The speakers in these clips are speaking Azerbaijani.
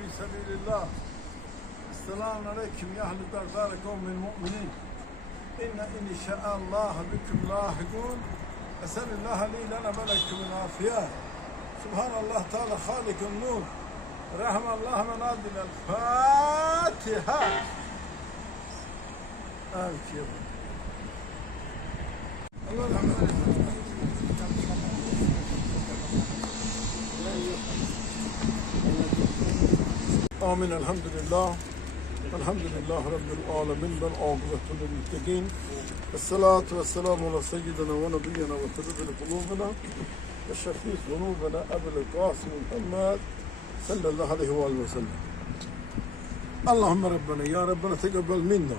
في سبيل الله. السلام عليكم يا أهل الدار قوم المؤمنين. إن شاء الله بكم لاحقون. أسأل الله لي لنا ولكم العافية. سبحان الله تعالى خالق النور. رحم الله منازل الفاتحة. Evet ya. Allah rahmet eylesin. Amin. Elhamdülillah. Elhamdülillah Rabbil alemin. Vel âkıbetu lil muttaqin. Esselatu vesselamu ala seyyidina ve nebiyyina ve tebbil kulubina ve şefî zunubina Ebul Qasim Muhammed sallallahu aleyhi ve sellem. Allahümme Rabbena ya Rabbena teqebbel minna.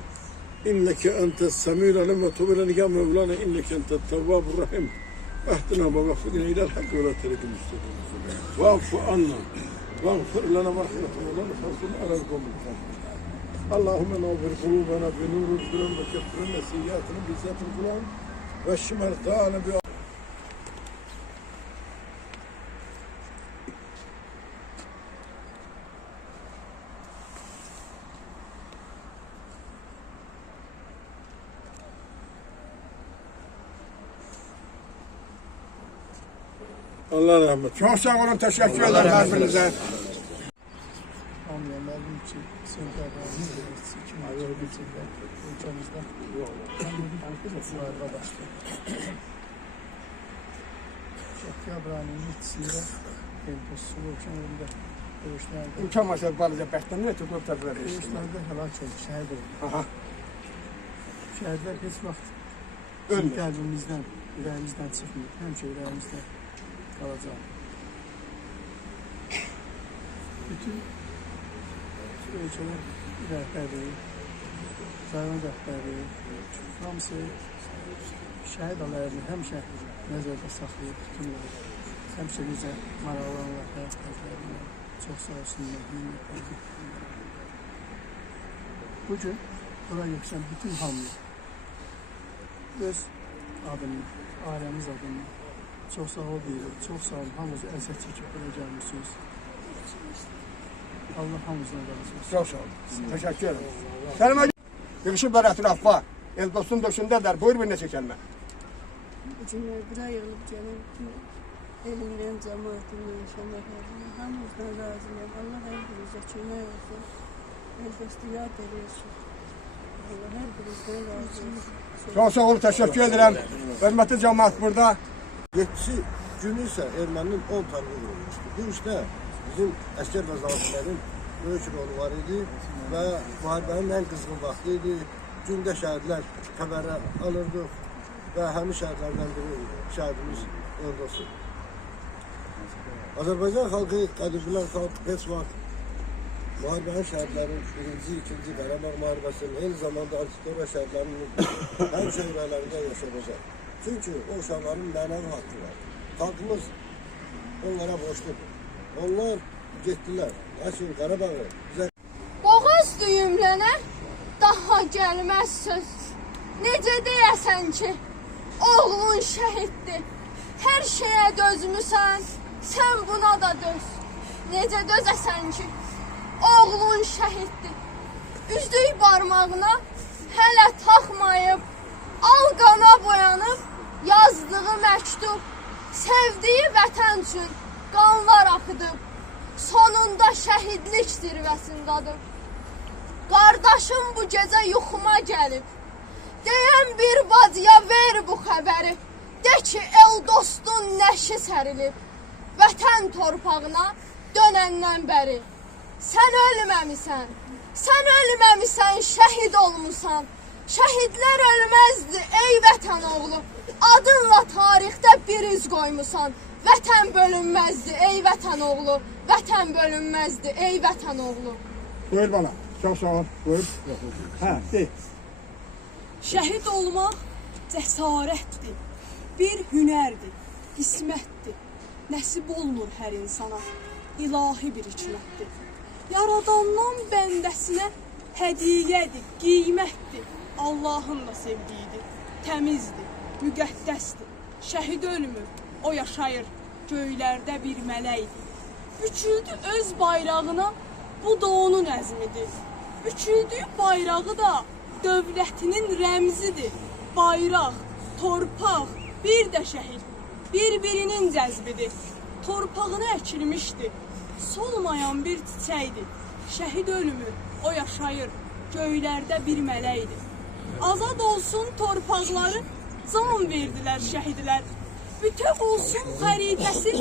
İnneke entes semî'ul alim ve tub ileyna ya Mevlana inneke entet tevvabur rahim. Ehdina ve veffikna ilel hakki ve la terikil müstakîm. Ve'fu anna. واغفر لنا مرحمة ولنا فانصرنا على القوم الكافرين. اللهم نور قلوبنا بنور القرآن وكفر لنا سيئاتنا بذات القرآن واشف مرضانا Allah rahmet. Çok sağ olun, teşekkür ederim hepinize. Anlayanların için Sönder'den ayı bitirdiler ülkemizde. Sırayla başladı. Şekli Abraha'nın yetisinde Elbis'in ölçümünde dövüşlerde. İmkan varsa bazı bəxtdən nə tutub tədbirlər eşitdim. Dövüşlerde helak oldu, şehit oldu. Aha. Şehitler hiç vaxt Ölmür. kalbimizden, yüreğimizden çıkmıyor. Hemşe yüreğimizde kalacak. Bütün ölçüler rəhbərliyi, rayon rəhbərliyi, hamısı şəhid alayını həmişə nəzərdə saxlayıb tuturlar. Həmişə bizə maraqlanırlar, həyat tərəflərinə. Çox sağ olsunlar, minnətlər. Bugün bura yetişən bütün hamı öz adını, ailəmiz adını çox sağ ol deyirik, çox sağ olun, hamınız əziyyət çəkib buraya gəlmişsiniz. Allah hamımızdan razı olsun. Çok sağ olun. Teşekkür ederim. Selim Hocam. Yığışıblar ətrafda. Eldostun döşündədir. Buyur bir neçə kəlmə. Buraya yığılıb gələn bütün elimdən, cəmaatından, şəməklərindən hamımızdan razıyam. Allah hər birinizə kömək olsun. Eldostu yad ediyorsun. Allah hər birinizdən razı olsun. Çok sağ olun. Teşekkür ederim. Hürmetli cemaat burada. 7'si günü ise Erməninin 10 tane vurulmuştu. Bu işte bizim əskər və zabitlərin böyük rolu var idi və müharibənin ən qızğın vaxtıydı. Gündə şəhidlər xəbəri alırdıq və həmin şəhidlərdən biri şəhidimiz Eldostu. Azərbaycan xalqı, qədimlər xalq heç vaxt müharibənin şəhidlərin birinci, ikinci Qarabağ müharibəsinin eyni zamanda Antitora şəhidlərinin həmişə ürəklərində yaşayacaq. Çünki o uşaqların mənəvi haqqı var. Xalqımız onlara borçludur. Onlar getdilər. Lakin Qarabağı bizə... Boğaz düyümlənər, daha gəlməz söz. Necə deyəsən ki, oğlun şəhiddir. Hər şeyə dözmüsən, sən buna da döz. Necə dözəsən ki, oğlun şəhiddir. Üzdüyü barmağına hələ taxmayıb, al qana boyanıb, yazdığı məktub, sevdiyi vətən üçün qanlar axıdıb, sonunda şəhidlik zirvəsindədir. Qardaşım bu gecə yuxuma gəlib, deyən bir bacıya ver bu xəbəri, de ki, Eldostun nəşi sərilib, vətən torpağına dönəndən bəri. Sən ölməmisən, şəhid olmusan, şəhidlər ölməzdi ey vətən oğlu, adınla tarixdə bir iz qoymusan, vətən bölünməzdi ey vətən oğlu, vətən bölünməzdi ey vətən oğlu. Buyur bana. Çok sağ ol. Buyur. Ha, de. Şəhid olmaq cəsarətdir, bir hünərdir, qismətdir, nəsib olmur hər insana, ilahi bir hikmətdir. Yaradandan bəndəsinə Hədiyyədir, qiymətdir, Allahın da sevdiyidir. Təmizdir, müqəddəsdir. Şəhid ölmür, o yaşayır, göylərdə bir mələkdir. Büküldü öz bayrağına, bu da onun əzmidir. Büküldüyü bayrağı da dövlətinin rəmzidir. Bayraq, torpaq, bir də şəhid, bir-birinin cəzbidir. Torpağına əkilmişdi, solmayan bir çiçəkdir. Şəhid ölmür, o yaşayır, göylərdə bir mələkdir. Azad olsun torpaqları, can verdilər şəhidlər. Bütöv olsun xəritəsi,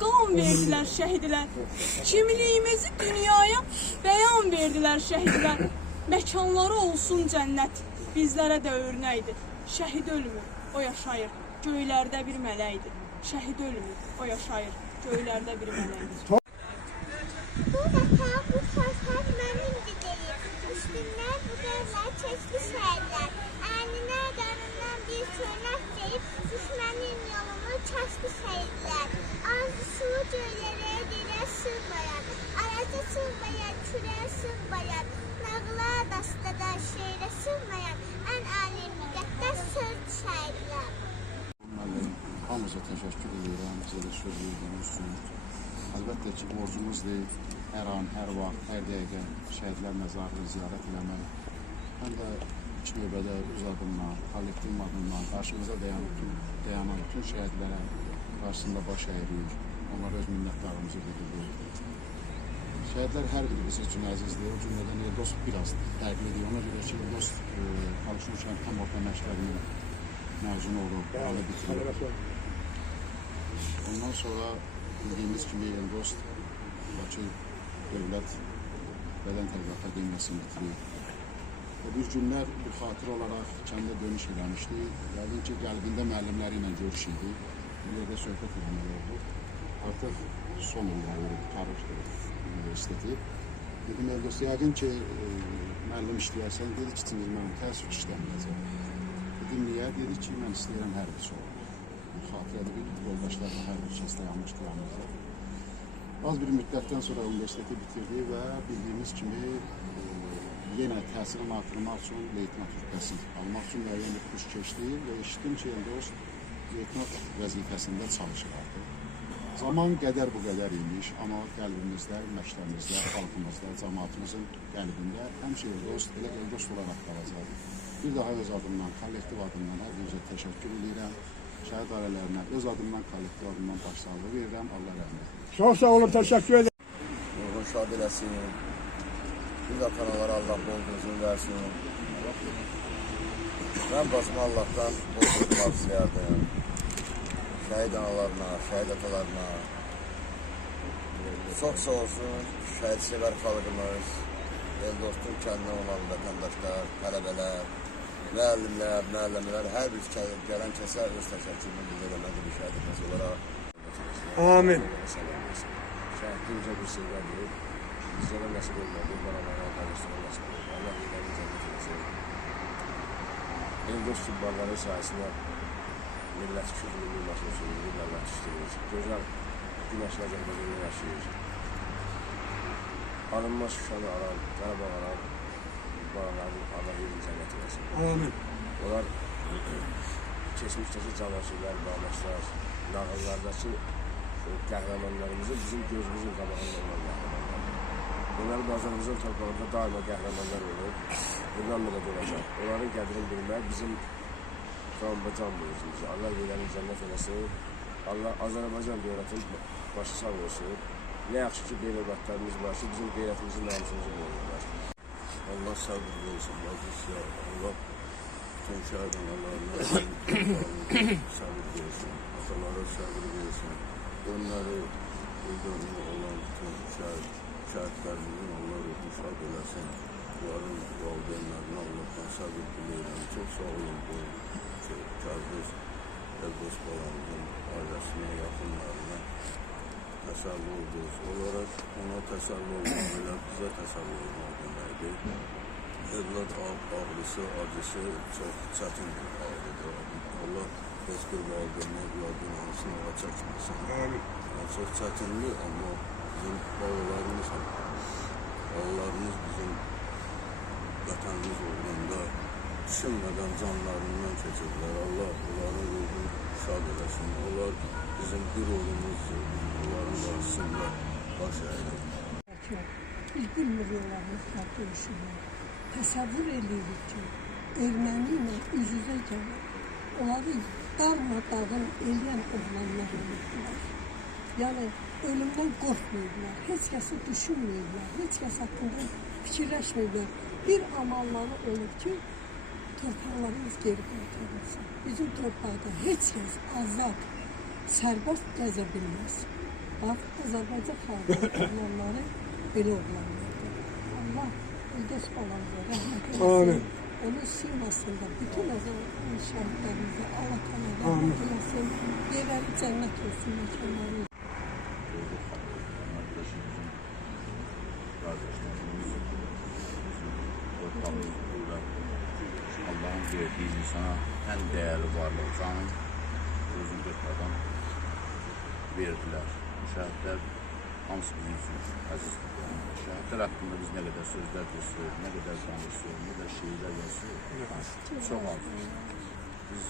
qan verdilər şəhidlər. Kimliyimizi dünyaya bəyan verdilər şəhidlər. Məkanları olsun cənnət, bizlərə də örnəkdir. Şəhid ölmür, o yaşayır, göylərdə bir mələkdir. Şəhid ölmür, o yaşayır, göylərdə bir mələkdir. Bu vətən, bu sözlər mənimdir deyir. Üstündən bu dövlət çəkdi şəhidlər. Əlinə qanından bir çöynək deyib, düşmənin yolunu kəsdi şəhidlər. Arzusunu göylərə dilə sığmayan, araca sığmayan, kürəyə sığmayan, nağla, dastada, şeirə sığmayan, ən ali müqəddəs söz şəhidlər. Hamıza təşəkkür edirəm, bizə də söz verdiyiniz üçün. Əlbəttə ki, borcumuz deyil, hər an, hər vaxt, hər dəqiqə şəhidlər məzarını ziyarət eləmək. Həm də ilk növbədə öz adımdan, kollektiv adımdan, qarşımıza dayanan bütün şəhidlərə qarşısında baş əyirik, onlara öz minnətdarımızı bildiririk. Şəhidlər hər biri biz üçün əzizdir, o cümlədən Eldos biraz fərqlidir. Ona görə ki, Eldos çalışmışkən tam orta məktəbinin məzun olub, ali bitirib. Ondan sonra bildiyimiz kimi Eldos Bakı Dövlət Bədən Tərbiyyat Akademiyasını bitirib. O bir günlər bir xatir olaraq kəndə dönüş eləmişdi. Yəqin ki, qəlbində müəllimləri ilə görüş idi. Bir yerdə söhbət eləmək oldu. Artıq son illəri qurtarır universiteti. Dedim, Eldos, yəqin ki, müəllim işləyərsən, dedi ki, mən təəssüf işləməyəcəm. Dedim, niyə? Dedi ki, mən istəyirəm hər birisi olur. Xatirədə bir yoldaşlarla hər bir kəs dayanmışdı yanımızda. Az bir müddətdən sonra universiteti bitirdi və bildiyimiz kimi yenə təhsilini artırmaq üçün leytenant rütbəsini almaq üçün müəyyən bir kurs keçdi və eşitdim ki, Eldos leytenant vəzifəsində çalışırdı. Zaman qədər bu qədər imiş, amma qəlbimizdə, məktəbimizdə, xalqımızda, cəmaatımızın qəlbində həmişə Eldos, elə Eldos olaraq qalacaq. Bir daha öz adımdan, kollektiv adımdan hər birinizə təşəkkür edirəm. Şəhid ailələrinə öz adımdan, kollektiv adımdan başsağlığı verirəm. Allah rəhmət eylesin. Çox sağ olun, təşəkkür ederim. Ruhun şad eləsin. Bir də kanalara Allah bolduğunu versin. Mən başıma Allah'tan bolduğunu tavsiyərdim. Şəhid analarına, şəhid atalarına. Çox sağ olsun şəhid sevər xalqımız, Eldostun kəndinə olan vətəndaşlar, tələbələr, müəllimlər, müəllimlər, hər bir gələn kəsə öz təşəkkürünü bildirməli bir şəhidimiz olaraq. Amin. Şəhidimizə bir sevgə deyib, bizə də nəsib olmadı, baralara, qardaşlara nəsib olmadı. Allah yedərini cənnət eləsin. Eldost futbolları sayəsində millət küfrünün bilməsini söyləyir, millət işləyir. Gözəl günəşli Azərbaycanda yaşayır. Alınmaz Şuşanı alan, Qarabağ alan, balaların Allah yerin cənnət eləsin. Amin. Onlar keçmişdəki canaşırlar, bağdaşlar, nağıllardakı qəhrəmanlarımızın bizim gözümüzün qabağında olan qəhrəmanlardır. Onlar bazarımızın torpağında daima qəhrəmanlar olur. Bundan belə olacaq. Onların qədrini bilmək bizim can və can borcumuz. Allah yerlərini cənnət eləsin. Allah Azərbaycan dövlətin başı sağ olsun. Ne yaxşı ki, belə qatlarımız var ki, bizim qeyrətimizin namusumuzu qoyurlar. Allah sabır versin, Allah bütün şəhid analarına sabır versin, atalara sabır versin. Onları öldürmə olan bütün şəhidlərimizin Allah ruhu şad eləsin. Bunların valideynlərinə Allah'tan sabır diləyirəm. Çox sağ olun bu kardeş Eldos balamızın ailesine, yakınlarına təsəlli oldunuz. Onlara ona təsəlli olmaq elə bizə təsəlli olmaq deməkdir. Evlad ağrısı, acısı çox çətin bir ağrıdır. Allah heç bir valideynə evladın hansını ağa çəkməsin. Çox çətindir, amma bizim balalarımız bizim canlarından keçirdiler. Allah onların ruhunu şad eləsin. Onlar bizim bir oğlumuzdur. Onların qarşısında baş əydik. Biz bilmiyorlar mutlak dövüşünü. Təsəvvür edirik ki, erməni ilə üz-üzə gəlib, onları darmadağın eləyən oğlanlar olurdular. Yəni, ölümdən qorxmayıblar, heç kəsi düşünməyiblər, heç kəs haqqında fikirləşməyiblər. Bir amalları olur ki, torpaqlarımız geri qaytarılsın. Bizim torpaqda heç kəs azad, sərbəst gəzə bilməz. Bax, Azərbaycan xalqları belə oğlanlardır. Allah Eldəs balamıza rəhmət eləsin. Onun simasında bütün Azərbaycan şəhidlərimizə Allah tanıda rəhmət eləsin. Yerləri cənnət olsun, məkanları. Allah'ın verdiği insana en değerli varlık canın gözünü dökmeden verdiler. Şəhidlər hamısı bizim üçün əzizdir. Şəhidlər haqqında biz nə qədər sözlər göstəriyoruz, nə qədər danışıyoruz, nə qədər şehirlər yazıyoruz. Çox azdır. Biz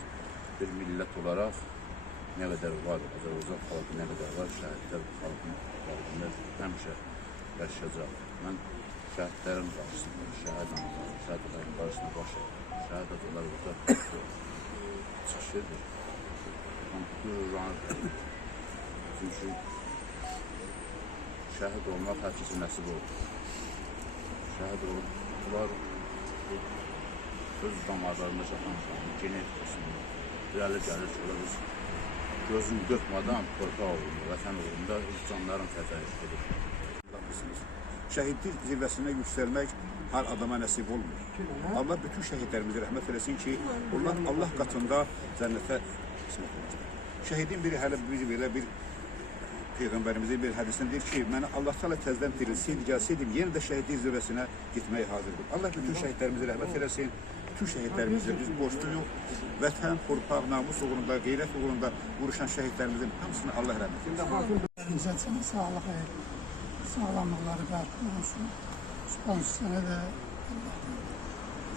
bir millət olaraq nə qədər var, Azərbaycan xalqı nə qədər var, şəhidlər xalqın xalqında həmişə yaşayacaq. Mən şəhidlərin qarşısında, şəhid anaların, şəhid adaların qarşısında baş edirəm. Şəhid adalar burada çıxış edir. Qürurlanır. Çünki şəhid olmaq hər kəsə nəsib olur. Şəhid olub, bunlar öz damarlarında çatan genetikasında irəli gəlir ki, biz gözünü dökmədən torpaq uğrunda, vətən uğrunda canların fəda edir. Şəhidlik zirvəsinə yüksəlmək hər adama nəsib olmur. Allah bütün şəhidlərimizi rəhmət eləsin ki, onlar Allah qatında cənnətə qismət olacaq. Şəhidin biri hələ belə bir Peyğəmbərimizin bir hədisində deyir ki, mənə Allah təala təzədən dirilsəydi, gəlsəydim, yenə də şəhidlik zirvəsinə getməyə hazırdır. Allah bütün şəhidlərimizi rəhmət eləsin. Bütün şəhidlərimizlə biz borcluyuq. Vətən, torpaq, namus uğrunda, qeyrət uğrunda vuruşan şəhidlərimizin hamısını Allah rəhmət eləsin. İnsan sağlığı, sağlamlıqları bərpa olsun. Sonsuz sənə də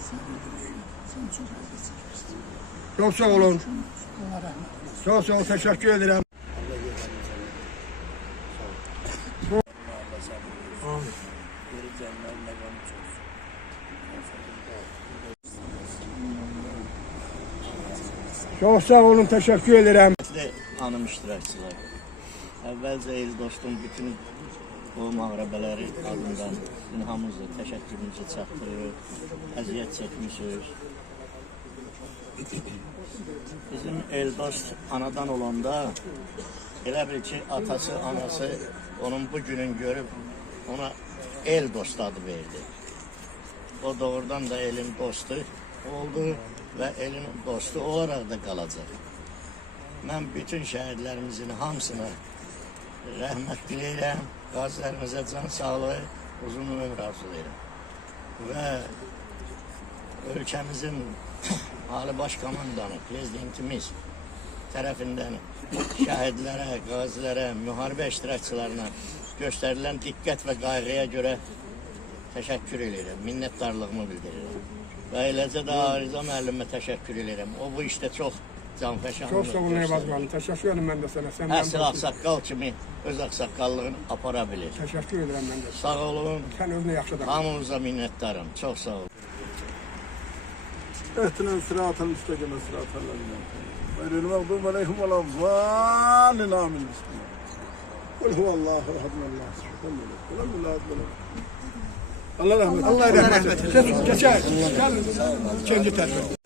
sən çox əziz çəkirsən. Çox sağ olun. Allah rəhmət eləsin. Çox sağ olun, təşəkkür edirəm. Çox sağ olun, təşəkkür edirəm. Hanım iştirakçılar. Əvvəlcə el dostum bütün o mağrabələri adından hamımızı təşəkkürümüzü çatdırır, əziyyət çəkmişik. Bizim el dost anadan olanda elə bil ki, atası, anası onun bu günün görüb ona el dost adı verdi. O doğrudan da elin dostu oldu və elin dostu olaraq da qalacaq. Mən bütün şəhidlərimizin hamısına rəhmət diləyirəm, qazilərimizə can sağlığı, uzun ömür arzulayırım. Və ölkəmizin Ali Baş Komandanı, prezidentimiz tərəfindən şəhidlərə, qazilərə, müharibə iştirakçılarına göstərilən diqqət və qayğıya görə təşəkkür edirəm, minnətdarlığımı bildirirəm. Və eləcə də Arıza müəllimə təşəkkür edirəm. O bu işdə çox canfəşanlıq Çox sağ olun, Eyvaz təşəkkür edirəm mən də sənə. Əsl ağsaqqal kimi öz ağsaqqallığını apara bilir. Təşəkkür edirəm mən də. Sağ olun. Sən özünə yaxşı da. Hamınıza minnətdarım. Çox sağ olun. اهتنا الصراط المستقيم صراط الذين غير المغضوب عليهم ولا الضالين آمين. قل هو الله احد الله الصمد لم يلد ولم يولد. Allah rahmet eylesin. Allah rahmet eylesin. Geçer. Gel. İkinci terbiye.